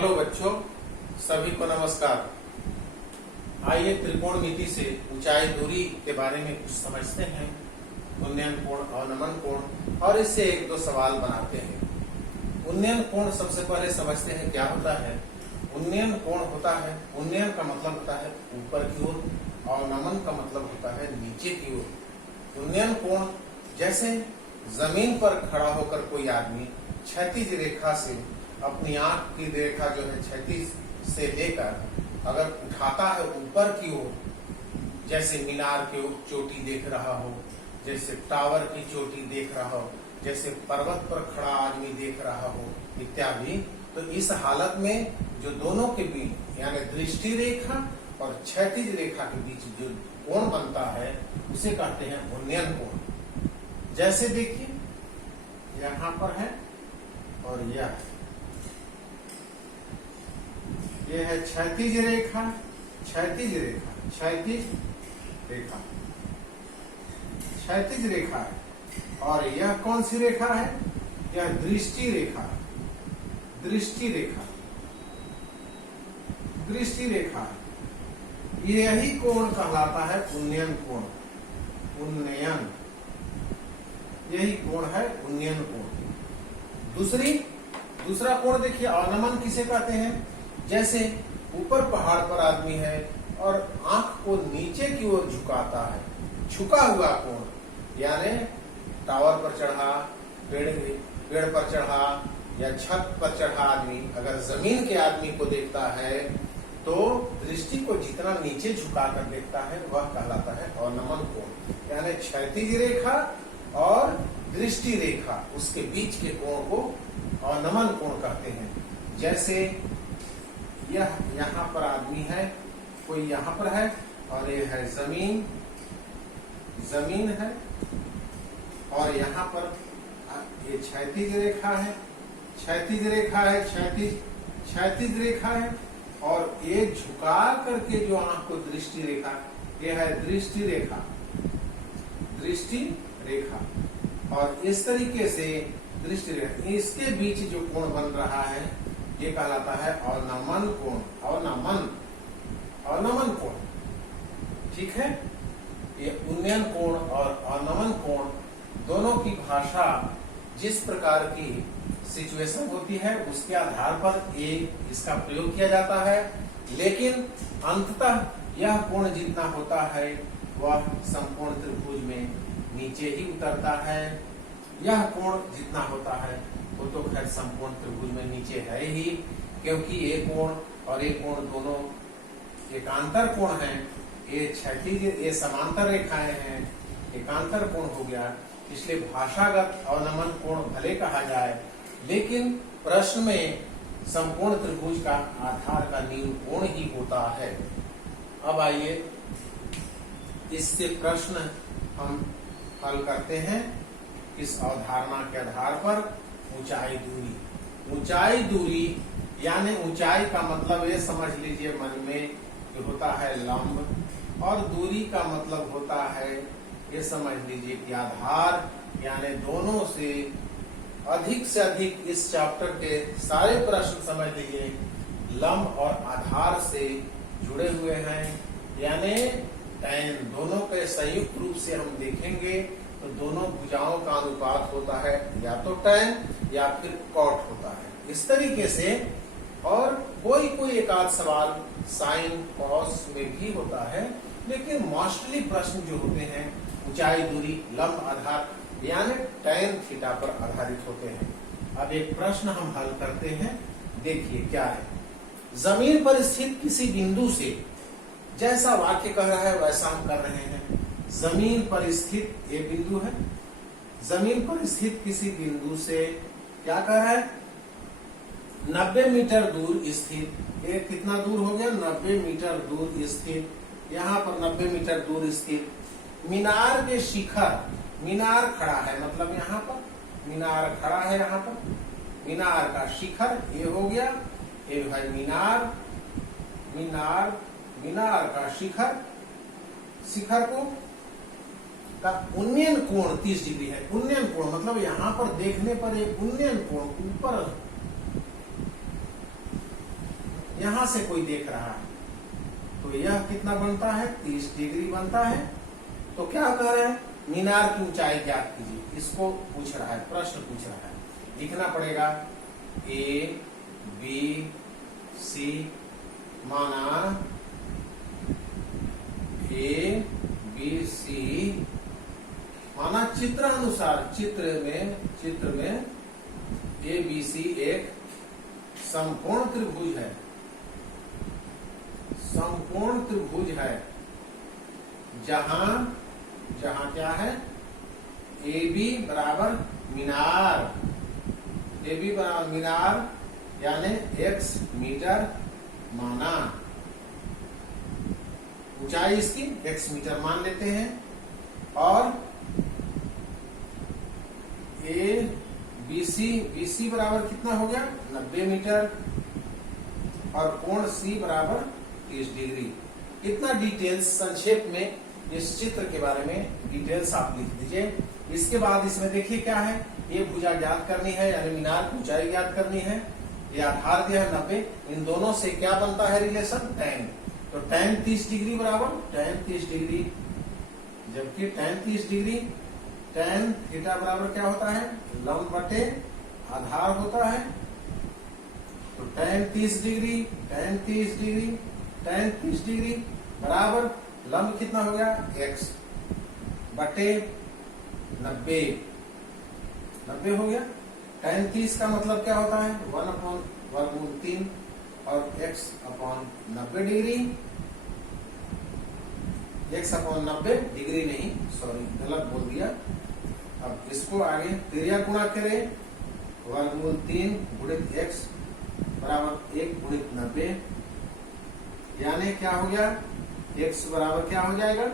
Hello बच्चों, सभी को नमस्कार। आइए त्रिकोणमिति से ऊंचाई दूरी के बारे में कुछ समझते हैं। उन्नयन कोण, अवनमन कोण और इससे एक दो सवाल बनाते हैं। उन्नयन कोण सबसे पहले समझते हैं क्या होता है। उन्नयन कोण होता है, उन्नयन का मतलब होता है ऊपर की ओर, अवनमन का मतलब होता है नीचे की ओर। उन्नयन कोण जैसे जमीन पर खड़ा होकर कोई आदमी क्षैतिज रेखा से अपनी आंख की रेखा जो है क्षैतिज से लेकर अगर उठाता है ऊपर की ओर, जैसे मीनार की चोटी देख रहा हो, जैसे टावर की चोटी देख रहा हो, जैसे पर्वत पर खड़ा आदमी देख रहा हो इत्यादि, तो इस हालत में जो दोनों के बीच यानी दृष्टि रेखा और क्षैतिज रेखा के बीच जो कोण बनता है उसे कहते हैं उन्नयन कोण। जैसे देखिए यहाँ पर है और यह है क्षैतिज रेखा, क्षैतिज रेखा, क्षैतिज रेखा, क्षैतिज रेखा है। और यह कौन सी रेखा है? यह दृष्टि रेखा, दृष्टि रेखा, दृष्टि रेखा है। यही कोण कहलाता है उन्नयन कोण। उन्नयन, यही कोण है उन्नयन कोण। दूसरा कोण देखिए, अवनमन किसे कहते हैं? जैसे ऊपर पहाड़ पर आदमी है और आंख को नीचे की ओर झुकाता है, झुका हुआ कोण। यानी टावर पर चढ़ा, पेड़ पर चढ़ा या छत पर चढ़ा आदमी अगर जमीन के आदमी को देखता है तो दृष्टि को जितना नीचे झुका कर देखता है वह कहलाता है अवनमन कोण। यानी क्षैतिज रेखा और दृष्टि रेखा उसके बीच के कोण को अवनमन कोण कहते हैं। जैसे यह यहाँ पर आदमी है, कोई यहाँ पर है और ये है जमीन, जमीन है और यहाँ पर ये क्षैतिज रेखा है, क्षैतिज रेखा है, क्षैतिज रेखा है और ये झुका करके जो आंख को दृष्टि रेखा, ये है दृष्टि रेखा, दृष्टि रेखा। और इस तरीके से दृष्टि रेखा, इसके बीच जो कोण बन रहा है ये कहलाता है अवनमन कोण। अवनमन, अवनमन कोण, ठीक है। ये उन्नयन कोण और अवनमन कोण दोनों की भाषा जिस प्रकार की सिचुएशन होती है उसके आधार पर इसका प्रयोग किया जाता है, लेकिन अंततः यह कोण जितना होता है वह समकोण त्रिभुज में नीचे ही उतरता है। यह कोण जितना होता है वो तो खैर समकोण त्रिभुज में नीचे है ही, क्योंकि ये कोण और ये कोण दोनों एकांतर कोण हैं। ये क्षैतिज, ये समांतर रेखाएं हैं, एकांतर कोण हो गया। इसलिए भाषागत अवनमन कोण भले कहा जाए, लेकिन प्रश्न में समकोण त्रिभुज का आधार का नील कोण ही होता है। अब आइए इससे प्रश्न हम हल करते हैं इस अवधारणा के आधार पर। ऊंचाई दूरी, ऊंचाई दूरी यानी ऊंचाई का मतलब ये समझ लीजिए मन में कि होता है लंब, और दूरी का मतलब होता है ये समझ लीजिए कि आधार, यानी दोनों से अधिक इस चैप्टर के सारे प्रश्न समझ लीजिए लंब और आधार से जुड़े हुए हैं। यानी tan दोनों के संयुक्त रूप से हम देखेंगे तो दोनों भुजाओं का अनुपात होता है या तो tan या फिर cot होता है, इस तरीके से। और कोई एक आध सवाल साइन कॉस में भी होता है, लेकिन मोस्टली प्रश्न जो होते हैं ऊंचाई दूरी लंब आधार यानी tan थीटा पर आधारित होते हैं। अब एक प्रश्न हम हल करते हैं, देखिए क्या है। जमीन पर स्थित किसी बिंदु से, जैसा वाक्य कह रहा है वैसा हम कर रहे हैं। जमीन पर स्थित ये बिंदु है, जमीन पर स्थित किसी बिंदु से क्या कह रहा है? 90 मीटर दूर स्थित। ये कितना दूर हो गया? 90 मीटर दूर स्थित। यहाँ पर 90 मीटर दूर स्थित मीनार के शिखर, मीनार खड़ा है मतलब यहाँ पर मीनार खड़ा है, यहाँ पर मीनार का शिखर ये हो गया, ये भाई मीनार, मीनार, मीनार का शिखर, शिखर को का उन्नयन कोण 30 डिग्री है। उन्नयन कोण मतलब यहाँ पर देखने पर एक उन्नयन कोण ऊपर यहां से कोई देख रहा है तो यह कितना बनता है, 30 डिग्री बनता है। तो क्या कह रहे हैं, मीनार की ऊंचाई ज्ञात कीजिए, इसको पूछ रहा है, प्रश्न पूछ रहा है। लिखना पड़ेगा ए बी सी, माना ए बी सी, माना चित्र अनुसार, चित्र में ए बी सी एक समकोण त्रिभुज है, समकोण त्रिभुज है, जहां क्या है, ए बी बराबर मीनार, ए बी बराबर मीनार यानी x मीटर माना, ऊंचाई इसकी x मीटर मान लेते हैं, और ए बी सी बराबर कितना हो गया, 90 मीटर, और कोण C बराबर 30 डिग्री। इतना डिटेल्स संक्षेप में इस चित्र के बारे में डिटेल्स आप लिख दीजिए। इसके बाद इसमें देखिए क्या है, ये भुजा ज्ञात करनी है, यानी मीनार की ऊंचाई ज्ञात करनी है, ये आधार दिया है 90, इन दोनों से क्या बनता है रिलेशन, tan। तो tan 30 डिग्री बराबर tan 30 डिग्री, जबकि tan 30 डिग्री tan थीटा बराबर क्या होता है, लंब बटे आधार होता है। तो tan 30 डिग्री बराबर लंब कितना हो गया, x बटे 90 हो गया। tan 30 का मतलब क्या होता है, 1/√3 और x upon 90 degree, x upon 90 degree नहीं, सॉरी गलत बोल दिया। अब इसको आगे त्रिज्या गुणा करें, 1/3 गुणित x बराबर 1 गुणित 90, यानी क्या हो गया, x बराबर क्या हो जाएगा,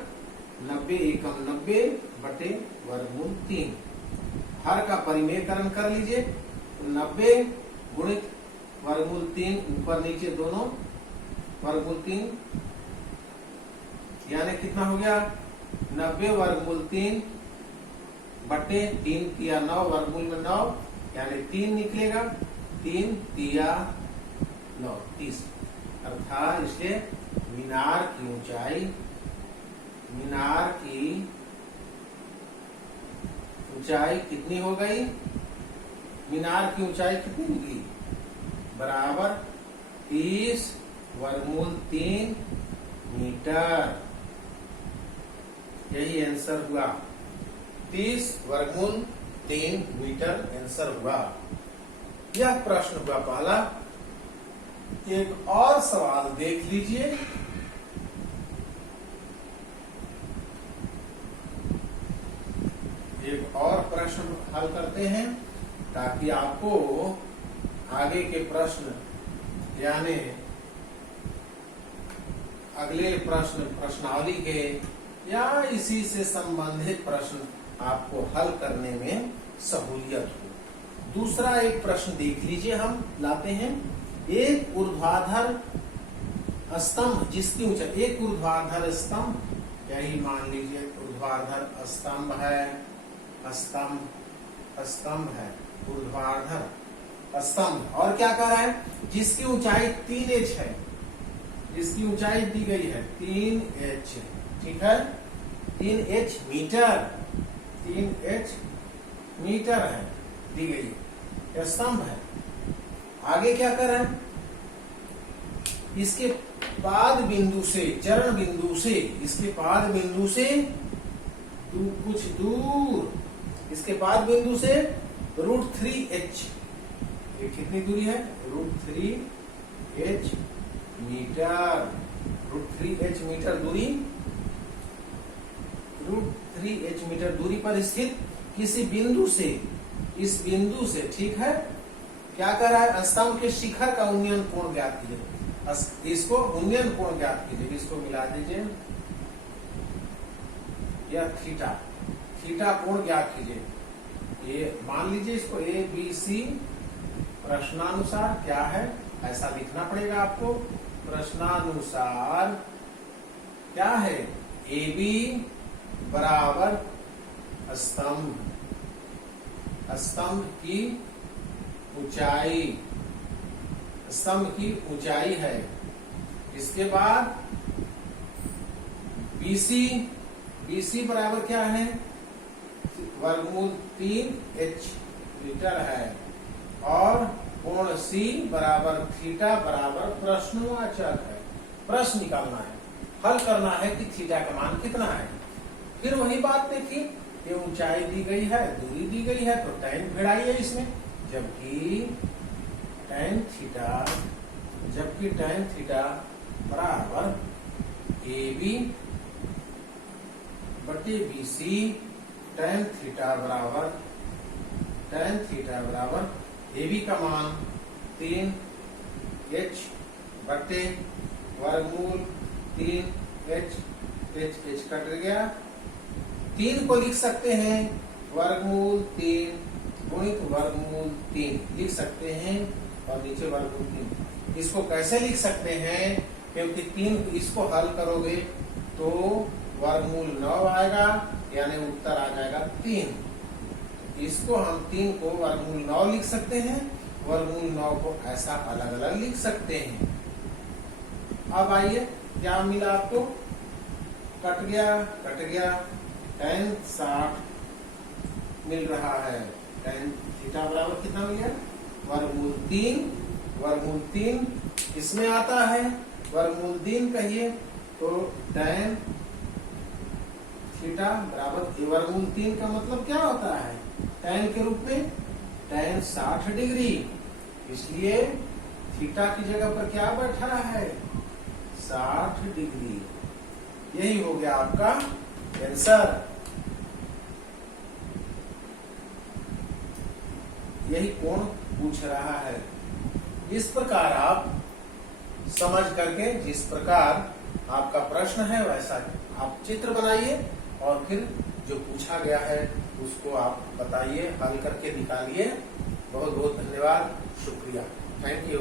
90 एकम 90 बटे 1/3। हर का परिमेयकरण कर लीजिए, 90 गुणित 1/3, ऊपर नीचे दोनों 1/3, यानी कितना हो गया, 90 1/3 बटे 3 तिया 9, वर्गमूल में 9, यानी 3 निकलेगा, 3 तिया 9, 30। अर्थात इसलिए मीनार की ऊंचाई कितनी हो गई, मीनार की ऊंचाई कितनी निकली, बराबर 30√3 मीटर। यही आंसर हुआ, 30√3 मीटर आंसर हुआ। यह प्रश्न हुआ पहला। एक और सवाल देख लीजिए, एक और प्रश्न हल करते हैं ताकि आपको आगे के प्रश्न यानी अगले प्रश्नावली के या इसी से संबंधित प्रश्न आपको हल करने में सहूलियत हो। दूसरा एक प्रश्न देख लीजिए, हम लाते हैं, एक ऊर्ध्वाधर स्तंभ जिसकी ऊंचाई, एक ऊर्ध्वाधर स्तंभ, यही मान लीजिए ऊर्ध्वाधर स्तंभ है, स्तंभ है, ऊर्ध्वाधर स्तंभ, और क्या कर रहा है, जिसकी ऊंचाई 3h है, जिसकी ऊंचाई दी गई है 3h, ठीक है, 3h मीटर है, दी गई है, स्तंभ है। आगे क्या कर रहा है, इसके पाद बिंदु से, चरण बिंदु से, इसके पाद बिंदु से कुछ दूर, इसके पाद बिंदु से √3h, ये कितनी दूरी है, √3h मीटर, √3h मीटर दूरी, √3h मीटर दूरी पर स्थित किसी बिंदु से, इस बिंदु से, ठीक है, क्या कर रहा है, स्तंभ के शिखर का उन्नयन कोण ज्ञात कीजिए, इसको उन्नयन कोण ज्ञात कीजिए, इसको मिला दीजिए, यह थीटा कोण ज्ञात कीजिए। ये मान लीजिए इसको ABC, प्रश्नानुसार क्या है ऐसा लिखना पड़ेगा आपको, प्रश्नानुसार क्या है, AB बराबर स्तंभ की ऊंचाई, स्तंभ की ऊंचाई है। इसके बाद BC बराबर क्या है, वर्गमूल 3h मीटर है। और कोण C बराबर थीटा बराबर प्रश्नवाचक है। प्रश्न निकालना है, हल करना है कि थीटा का मान कितना है। फिर वही बात देखिए, ये ऊंचाई दी गई है, दूरी दी गई है, तो tan भिड़ाइए इसमें, जबकि tan थीटा बराबर AB बटे BC, tan थीटा बराबर AB का मान 3h बटे वर्गमूल 3h, h कट गया। 3 को लिख सकते हैं वर्गमूल 3 गुणित वर्गमूल 3 लिख सकते हैं, और नीचे वर्गमूल 3। इसको कैसे लिख सकते हैं, क्योंकि 3 इसको हल करोगे तो वर्गमूल 9 आएगा, यानी उत्तर आ जाएगा 3। इसको हम 3 को वर्गमूल 9 लिख सकते हैं, वर्गमूल 9 को ऐसा अलग अलग लिख सकते हैं। अब आइए, क्या मिला आपको, कट गया, tan 60 मिल रहा है। tan थीटा बराबर कितना मिल गया, वर्गमूल 3 इसमें आता है, वर्गमूल 3 कहिए तो tan थीटा बराबर वर्गमूल 3 का मतलब क्या होता है, tan के रूप में tan 60 डिग्री। इसलिए थीटा की जगह पर क्या बैठा है, 60 डिग्री। यही हो गया आपका आंसर। यही कोण पूछ रहा है। इस प्रकार आप समझ करके, जिस प्रकार आपका प्रश्न है वैसा आप चित्र बनाइए, और फिर जो पूछा गया है उसको आप बताइए, हल करके निकालिए। बहुत बहुत धन्यवाद, शुक्रिया, थैंक यू।